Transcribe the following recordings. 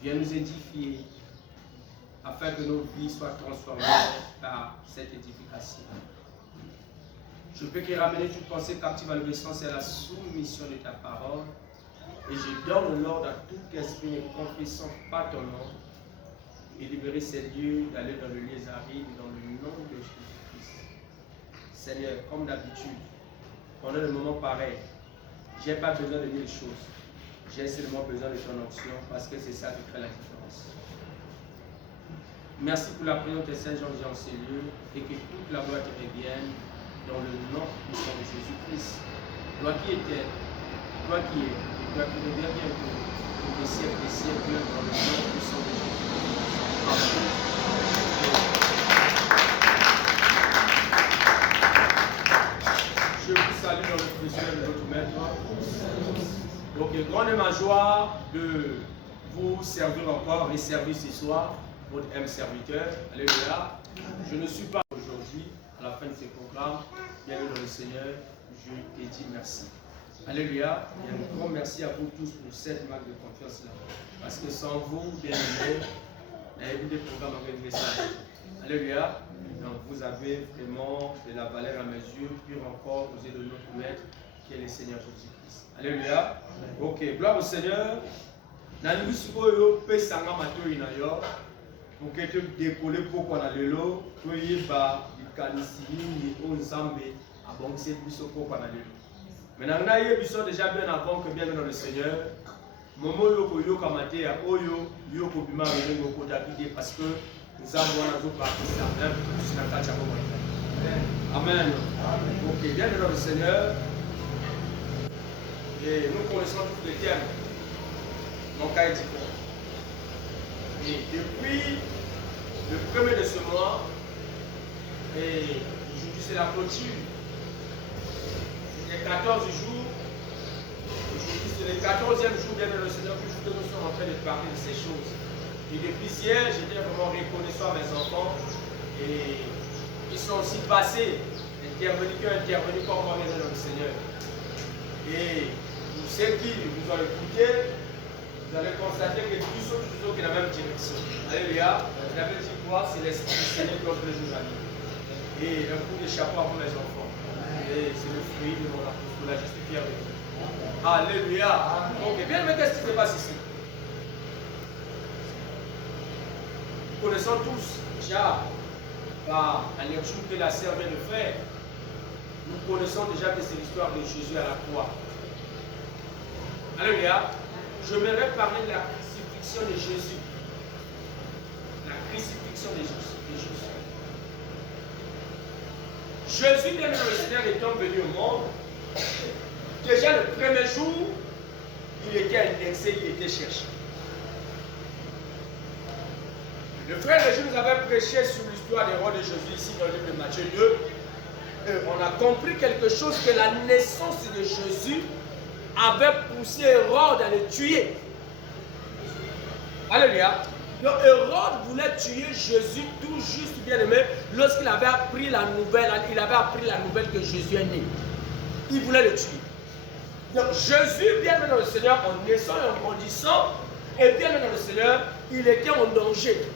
Viens nous édifier afin que nos vies soient transformées par cette édification. Je peux que ramener toute pensée captive à l'obéissance et à la soumission de ta parole. Et je donne l'ordre à tout esprit ne confessant pas ton nom et libérer ces lieux d'aller dans le lieu aride dans le nom de Jésus-Christ. Seigneur, comme d'habitude, pendant le moment pareil, je n'ai pas besoin de mille choses. J'ai seulement besoin de ton onction parce que c'est ça qui fait la différence. Merci pour la présence de Saint-Jean en ces lieux et que toute la gloire te revienne dans le nom puissant de Jésus-Christ. Toi qui étais, toi qui es, et toi qui reviens bientôt, pour des siècles des siècles, dans le nom puissant de Jésus-Christ. Amen. Je vous salue dans le précieux de notre maître. Donc, grande est ma joie de vous servir encore et servir ce soir, votre serviteur. Alléluia. Je ne suis pas aujourd'hui, à la fin de ce programme, bienvenue dans le Seigneur, je te dis merci. Alléluia. Et un grand merci à vous tous pour cette marque de confiance-là. Parce que sans vous, bien aimés, n'avez-vous des programmes avec des messages. Alléluia. Donc, vous avez vraiment de la valeur à mes yeux, pure encore aux yeux de notre Maître, qui est le Seigneur Jésus-Christ. Alléluia. Ok, gloire au Seigneur. Nani sikoyo pesanga matoi na yo pour que tu décoller pourquoi na lelo to yeba ikanisi ni onzambe abongse biso pourquoi na lelo. Maintenant na yebiso déjà bien avant que bien dans le Seigneur. Momo yoko yoka mate ya oyo yoko bima rengo ko dakide parce que nzambo wana zo partisa même sina kacha ko Amen. Ok, bien dans le Seigneur. Et nous connaissons tous les termes. Mon cas est différent. Et depuis le premier de ce mois, et aujourd'hui c'est la clôture. C'était 14 jours. Aujourd'hui c'est le 14e jour, bien le Seigneur, que nous sommes en train de parler de ces choses. Et depuis hier, j'étais vraiment reconnaissant à mes enfants. Et ils sont aussi passés, intervenus comme moi, bien dans le Seigneur. Et pour ceux qui nous ont écoutés, vous allez constater que tous sont toujours dans la même direction. Alléluia. Vous avez dit quoi? C'est l'Esprit du Seigneur qui offre le jour à vie. Et un coup de chapeau pour mes enfants. Et c'est le fruit de mon apostolat. Je suis fier de vous. Alléluia. Ok, bien, mais qu'est-ce qui se passe ici? Nous connaissons tous déjà par la lecture que la sœur vient de faire. Nous connaissons déjà que c'est l'histoire de Jésus à la croix. Alléluia. Je m'aimerais parler de la crucifixion de Jésus. La crucifixion de Jésus. Jésus, bien le Seigneur, étant venu au monde, déjà le premier jour, il était indexé, il était cherché. Le frère Régis nous avait prêché sur l'histoire des rois de Jésus ici dans le livre de Matthieu 2. Et on a compris quelque chose, que la naissance de Jésus avait poussé Hérode à le tuer. Alléluia. Donc Hérode voulait tuer Jésus tout juste bien aimé lorsqu'il avait appris la nouvelle, que Jésus est né. Il voulait le tuer. Donc Jésus, bien dans le Seigneur, en naissant et en grandissant, et bien dans le Seigneur, il était en danger.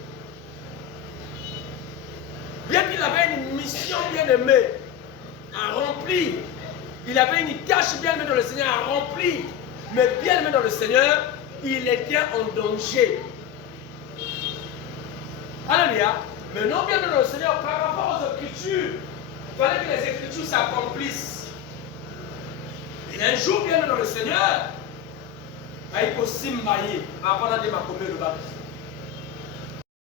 Bien qu'il avait une mission bien aimée à remplir, il avait une tâche bien aimée dans le Seigneur à remplir, mais bien aimé dans le Seigneur, il était en danger. Alléluia. Mais non bien aimé dans le Seigneur, par rapport aux Écritures, il fallait que les Écritures s'accomplissent. Et un jour bien aimé dans le Seigneur, il faut s'imbailler par rapport à des macomés de baptême.